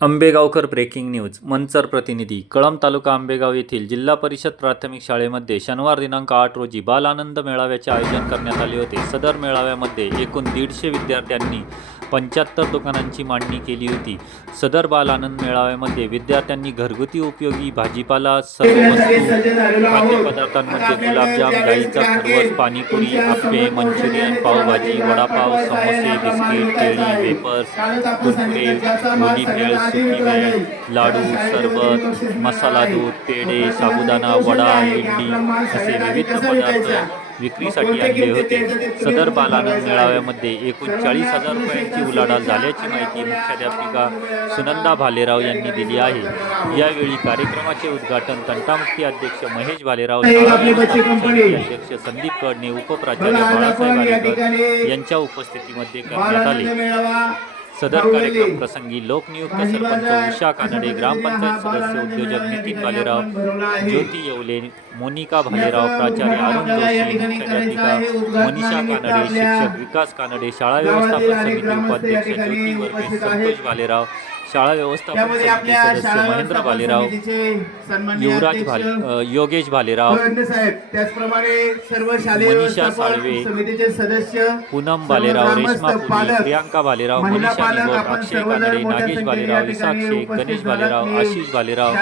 Ambegaonkar breaking news Manchar प्रतिनिधी कळंब तालुका आंबेगाव येथील जिल्हा परिषद प्राथमिक शाळेमध्ये शनिवार दिनांक आठ रोजी बाल आनंद मेळाव्याचे आयोजन करण्यात आले होते. सदर मेळाव्यामध्ये एकूण दीडशे विद्यार्थ्यांनी पंच्याहत्तर दुकानांची मांडणी केली होती. सदर बाल आनंद मेळाव्यामध्ये विद्यार्थ्यांनी घरगुती उपयोगी भाजीपाला सर्व वस्तू खाद्यपदार्थांमध्ये गुलाबजाम गाईचा खरवस पाणीपुरी आप्पे मंचुरियन पावभाजी वडापाव समोसे बिस्किट केळी वेपर्स कुरकुरे होली भेळ सुकी भेळ लाडू सरबत मसाला दूध पेढे साबुदाणा वडा इडली असे विविध पदार्थ विक्रीसाठी आणले होते. सदर बालानंद मेळाव्यामध्ये एकूण चाळीस हजार रुपयांची उलाढाल झाल्याची माहिती मुख्याध्यापिका सुनंदा भालेराव यांनी दिली आहे. यावेळी कार्यक्रमाचे उद्घाटन तंटामुक्ती अध्यक्ष महेश भालेराव अध्यक्ष संदीप कडणे उपप्राचार्य बाळासाहेब आरेकर यांच्या उपस्थितीमध्ये करण्यात आले. सदर कार्यक्रम प्रसंगी लोकनियुक्त सरपंच उषा कानडे ग्रामपंचायत सदस्य उद्योजक नितीन भालेराव ज्योती येवले मोनिका भालेराव प्राचार्य अरुण जोशी मुख्याध्यापिका मनीषा कानडे शिक्षक विकास कानडे शाळा व्यवस्थापन समिती उपाध्यक्ष ज्योती वर्मे संतोष भालेराव शाळा व्यवस्थापन महेंद्र भालेराव युवराज भाले योगेश भालेराव त्याचप्रमाणे सर्व शालेय साळवे, समितीचे सदस्य पूनम भालेराव रेश्मा पुरी प्रियांका भालेराव मनीषा निगोट अक्षय कानडे नागेश भालेराव ठिकाणी शेख गणेश. भालेराव आशिष भालेराव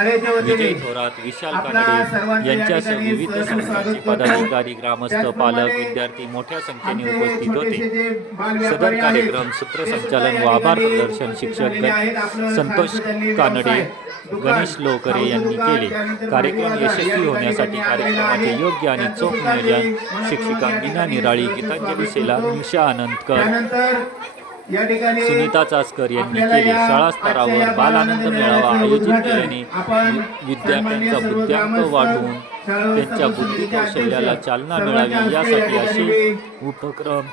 विजय थोरात विशाल कानडे यांच्यासह विविध संस्थांचे. पदाधिकारी ग्रामस्थ पालक विद्यार्थी मोठ्या संख्येने उपस्थित होते सदर कार्यक्रम सूत्रसंचालन व आभार प्रदर्शन शिक्षक संतोष कानडे गणेश लोकरे यांनी केले कार्यक्रम यशस्वी होण्यासाठी कार्यक्रमाचे. योग्य आणि चोख नियोजन शिक्षिका मीना निराळी गीतांजली शेला. निशा आनंदकर सुनीता चासकर यांनी केले शाळा स्तरावर या बाल आनंद मेळावा आयोजित केल्याने विद्यार्थ्यांचा बुद्ध्यांक वाढवून त्यांच्या व्यवस्थापन बुद्धी समितीचे कौशल्याला अध्यक्ष, चालना मिळावी यासाठी असे उपक्रम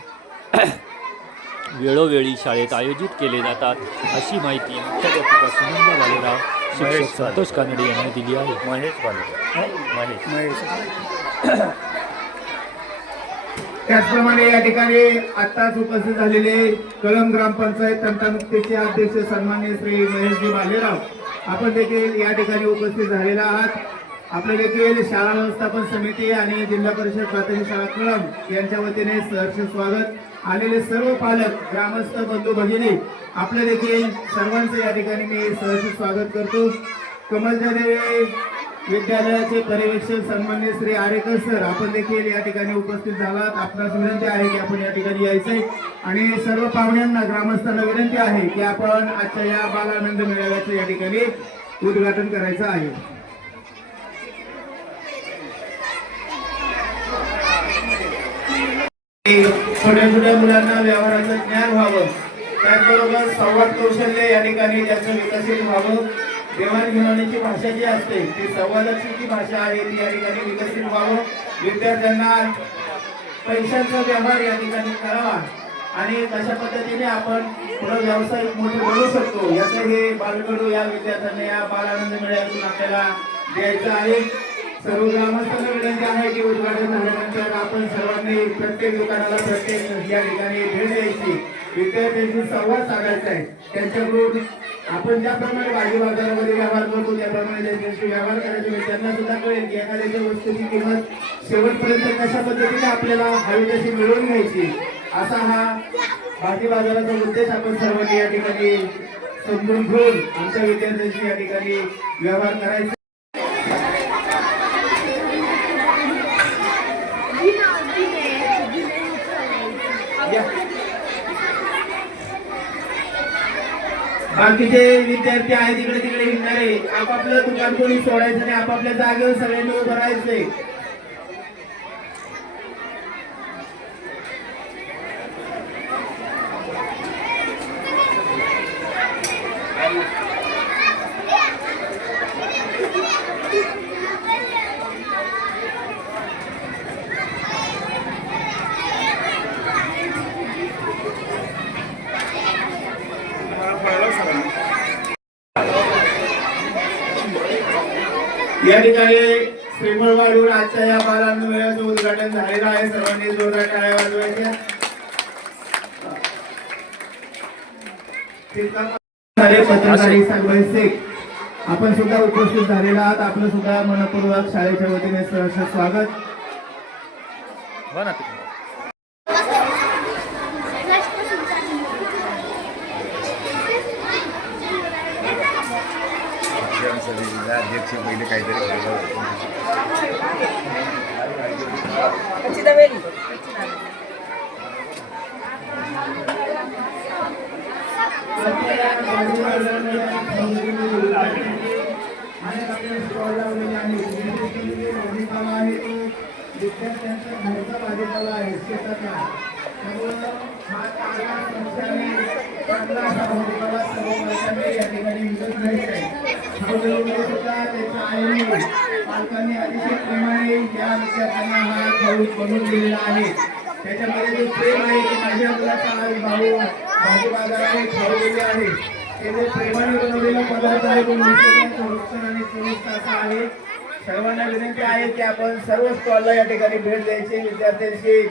वेळोवेळी शाळेत आयोजित केले जातात. अशी माहिती मुख्याध्यापिका सुनंदा भालेराव शिक्षक संतोष कानडे यांनी दिली आहे. महेश भाले महेश. त्याचप्रमाणे या ठिकाणी आत्ताच उपस्थित झालेले कळंब ग्रामपंचायत तंटामुक्तीचे अध्यक्ष सन्मान्य श्री महेशजी भालेराव आपण देखील या ठिकाणी उपस्थित झालेला आहात. आपले देखील शाळा व्यवस्थापन समिती आणि जिल्हा परिषद प्राथमिक शाळा कळम यांच्या वतीने सहर्ष स्वागत. आलेले सर्व पालक ग्रामस्थ बंधू भगिनी आपले देखील सर्वांचं या ठिकाणी मी सहर्ष स्वागत करतो. कमलदेवी विद्यालयाचे पर्यवेक्षक सन्मान्य श्री आरेकर सर आपण देखील या ठिकाणी उपस्थित झालात. आपणास विनंती आहे की आपण या ठिकाणी यायचंय. आणि सर्व पाहुण्यांना ग्रामस्थांना विनंती आहे की आपण आजच्या या बालानंद मेळाव्याचं या ठिकाणी उद्घाटन करायचं आहे. छोट्या छोट्या मुलांना व्यवहाराचं ज्ञान व्हावं. त्याचबरोबर संवाद कौशल्य या ठिकाणी त्याचं विकसित व्हावं. देवाणघेवाणीची भाषा जी असते ती संवादाची जी भाषा आहे ती या ठिकाणी विकसित व्हावं. विद्यार्थ्यांना पैशांचा व्यवहार या ठिकाणी करावा. आणि तशा पद्धतीने आपण पुढे व्यावसायिक मोठे बनवू शकतो. याचं हे बालकडू या विद्यार्थ्यांना या बाल आनंद मेळ्यातून आपल्याला द्यायचं आहे. सर्व ग्रामस्थांना विनंती आहे की उद्घाटन झाल्यानंतर आपण सर्वांनी प्रत्येक दुकानाला प्रत्येक या ठिकाणी भेट द्यायची. विद्यार्थ्यांशी संवाद साधायचा आहे. त्यांच्याकडून आपण ज्याप्रमाणे भाजी बाजारामध्ये व्यवहार करतो त्याप्रमाणे त्यांच्याशी व्यवहार करायचे. म्हणजे त्यांना सुद्धा कळेल की एखाद्याच्या वस्तूची किंमत शेवटपर्यंत कशा पद्धतीने आपल्याला हवी तशी मिळवून घ्यायची असा हा भाजी बाजाराचा उद्देश आपण सर्वांनी या ठिकाणी समजून घेऊन आमच्या विद्यार्थ्यांशी या ठिकाणी व्यवहार करायचा. बाकीचे विद्यार्थी आहेत इकडे तिकडे हिंडणारे आपापलं दुकान कोणी सोडायचं नाही आपापल्या जागेवर सगळ्यांनी उभं राहायचंय. या ठिकाणी श्रीमळवाडीवर आजच्या या बालांना मेळ्याचं उद्घाटन झालेलं आहे. सर्वांनी जोरदार टाळ्या वाजवायच्या. पत्रकार आपण सुद्धा उपस्थित झालेला आहात. आपलं सुद्धा मनपूर्वक शाळेच्या वतीने सहर्ष स्वागत. हो अध्यक्ष पहिले काहीतरी आहे शेताचा आहे सुद्धा त्याच्या आईने पालकांनी अतिशय प्रेमाने या विद्यार्थ्यांना हा बनवून दिलेला आहे त्याच्यामध्ये जे प्रेम आहे ते माझ्या मुलाचा आज भाऊ भाजी बाजाराने खाऊ आहे ते जे प्रेमाने बनवलेला पदार्थ आहे तो निश्चितच आणि असा आहे सर्वांना विनंती आहे की आपण सर्व स्टॉलला या ठिकाणी भेट द्यायची विद्यार्थ्यांशी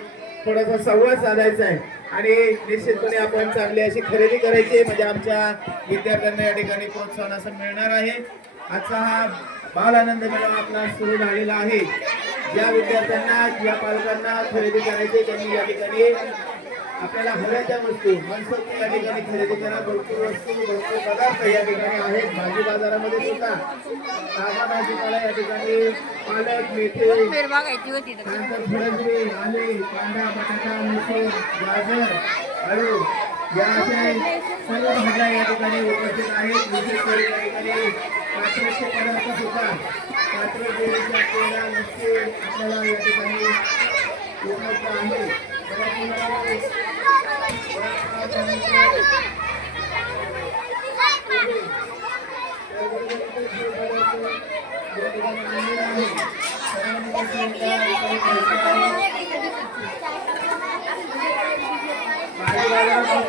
थोडासा संवाद साधायचा आहे आणि निश्चितपणे आपण चांगली अशी खरेदी करायची म्हणजे आमच्या विद्यार्थ्यांना या ठिकाणी प्रोत्साहन असं मिळणार आहे. आजचा हा बाल आनंद मेळावा आपला सुरू झालेला आहे. ज्या विद्यार्थ्यांना ज्या पालकांना खरेदी करायची त्यांनी या ठिकाणी आपल्याला हव्या त्या वस्तू मनसोक्त या ठिकाणी खरेदी करा. भरपूर वस्तू भरपूर पदार्थ या ठिकाणी आहेत. भाजी बाजारामध्ये सुद्धा ताजा भाजीपाला या ठिकाणी पालक मेथी फेर बघायची होती तर त्यानंतर फळसबी आले कांदा बटाटा मसूर गाजर आळू या अशा सर्व भाज्या या ठिकाणी उपस्थित आहेत. विशेष करून या ठिकाणी कात्रजचे पदार्थ सुद्धा कात्रज देवीच्या पेढा लस्सी आपल्याला या ठिकाणी उपलब्ध आहे.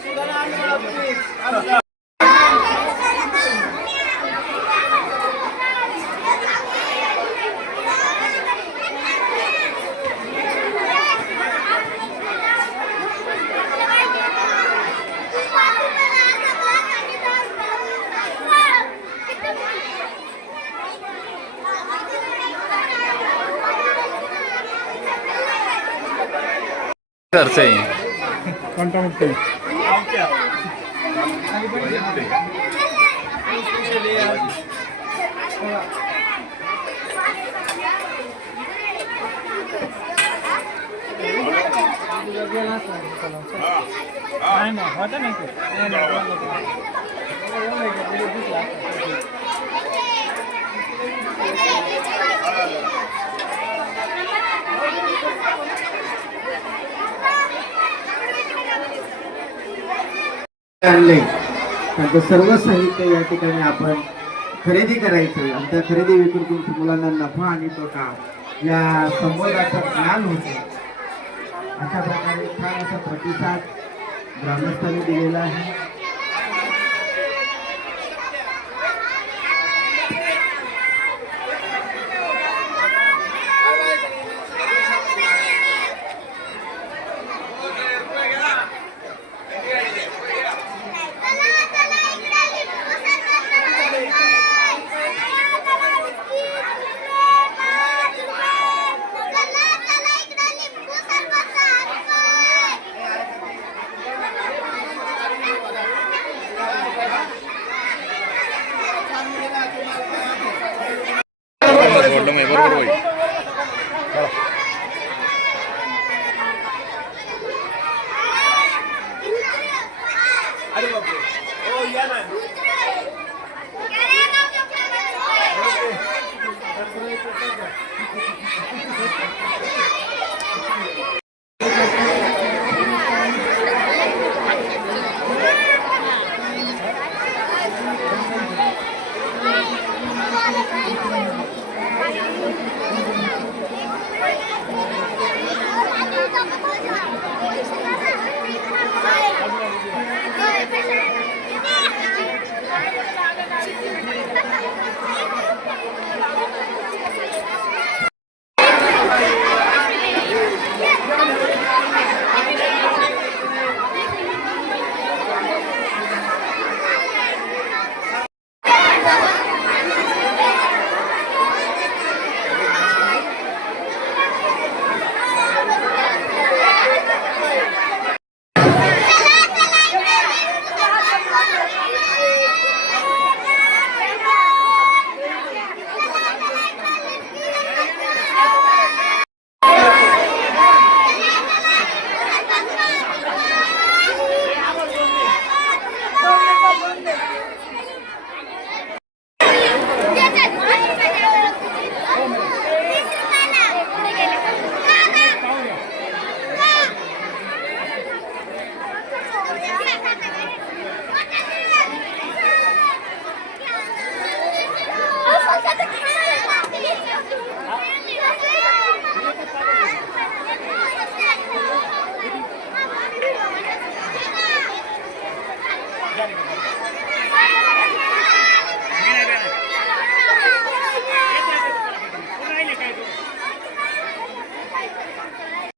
Sudah lama, please. आपण सांगा घरचं आहे आणले. त्यांचं सर्व साहित्य या ठिकाणी आपण खरेदी करायचं आणि त्या खरेदी विक्री तुमच्या मुलांना नफा आणि तोटा या संवादाचं ज्ञान होते. अशा प्रकारे छान असा प्रतिसाद ग्रामस्थांनी दिलेला आहे. बरोबर होईल